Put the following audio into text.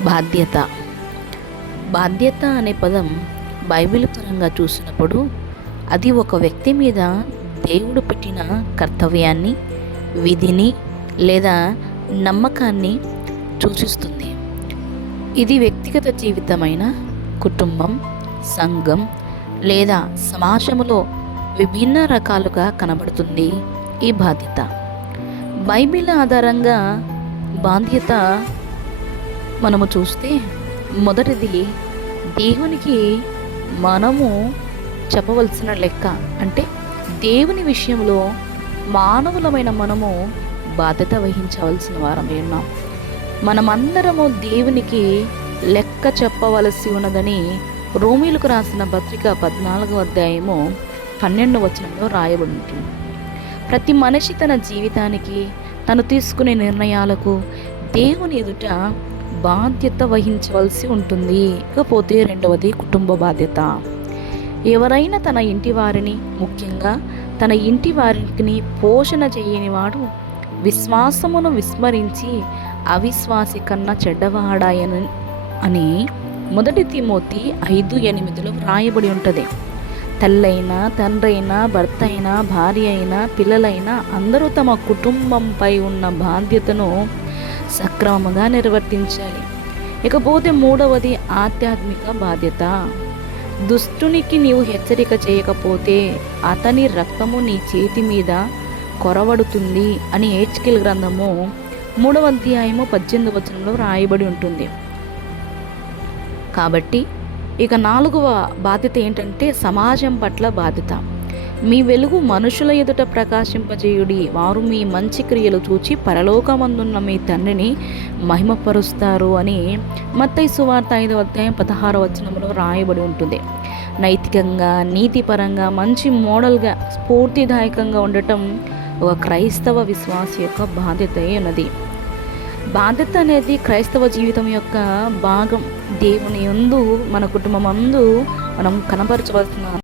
బాధ్యత. బాధ్యత అనే పదం బైబిల్ పరంగా చూసినప్పుడు అది ఒక వ్యక్తి మీద దేవుడు పెట్టిన కర్తవ్యాన్ని విధిని లేదా నమ్మకాన్ని సూచిస్తుంది. ఇది వ్యక్తిగత జీవితమైన కుటుంబం సంఘం లేదా సమాజంలో విభిన్న రకాలుగా కనబడుతుంది ఈ బాధ్యత. బైబిల్ ఆధారంగా బాధ్యత మనము చూస్తే మొదటిది దేవునికి మనము చెప్పవలసిన లెక్క. అంటే దేవుని విషయంలో మానవులమైన మనము బాధ్యత వహించవలసిన వారమై ఉన్నాం మనమందరము దేవునికి లెక్క చెప్పవలసి ఉన్నదని రోమిలకు రాసిన పత్రిక పద్నాలుగో అధ్యాయము పన్నెండు వచనంలో రాయబడి ఉంటుంది ప్రతి మనిషి తన జీవితానికి తను తీసుకునే నిర్ణయాలకు దేవుని ఎదుట బాధ్యత వహించవలసి ఉంటుంది. ఇకపోతే రెండవది కుటుంబ బాధ్యత. ఎవరైనా తన ఇంటి వారిని ముఖ్యంగా తన ఇంటి వారికి పోషణ చేయని వాడు విశ్వాసమును విస్మరించి అవిశ్వాసి కన్నా చెడ్డవాడాయని అని మొదటి తిమోతి ఐదు ఎనిమిదిలో వ్రాయబడి ఉంటుంది. తల్లైనా తండ్రైనా భర్త అయినా భార్య అయినా పిల్లలైనా అందరూ తమ కుటుంబంపై ఉన్న బాధ్యతను సక్రమంగా నిర్వర్తించాలి. ఇకపోతే మూడవది ఆధ్యాత్మిక బాధ్యత. దుష్టునికి నీవు హెచ్చరిక చేయకపోతే అతని రక్తము నీ చేతి మీద కొరవడుతుంది అని హెచ్కిల్ గ్రంథము మూడవ అధ్యాయము పద్దెనిమిది వచనంలో రాయబడి ఉంటుంది. కాబట్టి ఇక నాలుగవ బాధ్యత ఏంటంటే సమాజం పట్ల బాధ్యత. మీ వెలుగు మనుషుల ఎదుట ప్రకాశింపజేయుడి. వారు మీ మంచి క్రియలు చూచి పరలోకమందున్న మీ తండ్రిని మహిమపరుస్తారు అని మత్తయి సువార్త ఐదవ అధ్యాయం పదహార వచనంలో రాయబడి ఉంటుంది. నైతికంగా నీతిపరంగా మంచి మోడల్గా స్ఫూర్తిదాయకంగా ఉండటం ఒక క్రైస్తవ విశ్వాస యొక్క బాధ్యత ఉన్నది. బాధ్యత అనేది క్రైస్తవ జీవితం యొక్క భాగం. దేవుని యందు మన కుటుంబం అందు మనం కనపరచవలసిన